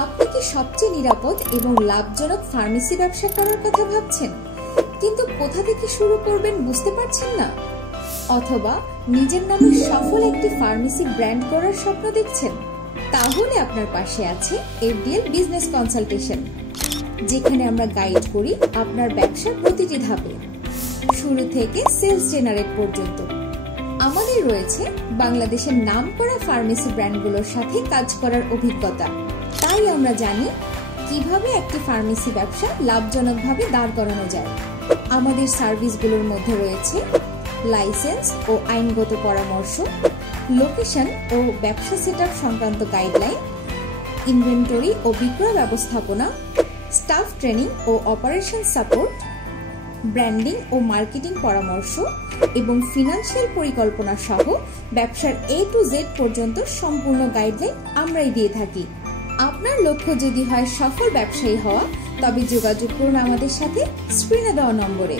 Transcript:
আপনি কি সবচেয়ে নিরাপদ এবং লাভজনক ফার্মেসি ব্যবসা করার কথা ভাবছেন, কিন্তু কোথা থেকে শুরু করবেন বুঝতে পারছেন না? অথবা নিজের নামে সফল একটি ফার্মেসি ব্র্যান্ড করার স্বপ্ন দেখছেন? তাহলে আপনার পাশে আছে এফডিএল বিজনেস কনসালটেশন, যেখানে আমরা গাইড করি আপনার ব্যবসার প্রতিটি ধাপে, শুরু থেকে সেলস জেনারেট পর্যন্ত। আমাদের রয়েছে বাংলাদেশের নামকরা ফার্মেসি ব্র্যান্ডগুলোর সাথে কাজ করার অভিজ্ঞতা। তাই আমরা জানি কিভাবে একটি ফার্মেসি ব্যবসা লাভজনকভাবে দাঁড় করানো যায়। আমাদের সার্ভিসগুলোর মধ্যে রয়েছে লাইসেন্স ও আইনগত পরামর্শ, লোকেশন ও ব্যবসা সেটআপ সংক্রান্ত গাইডলাইন, ইনভেন্টরি ও বিক্রয় ব্যবস্থাপনা, স্টাফ ট্রেনিং ও অপারেশন সাপোর্ট, ব্র্যান্ডিং ও মার্কেটিং পরামর্শ এবং ফিনান্সিয়াল পরিকল্পনা সহ ব্যবসার A to Z পর্যন্ত সম্পূর্ণ গাইডলাইন আমরাই দিয়ে থাকি। আপনার লক্ষ্য যদি হয় সফল ব্যবসায়ী হওয়া, তবে যোগাযোগ করুন আমাদের সাথে স্ক্রিনে দেওয়া নম্বরে।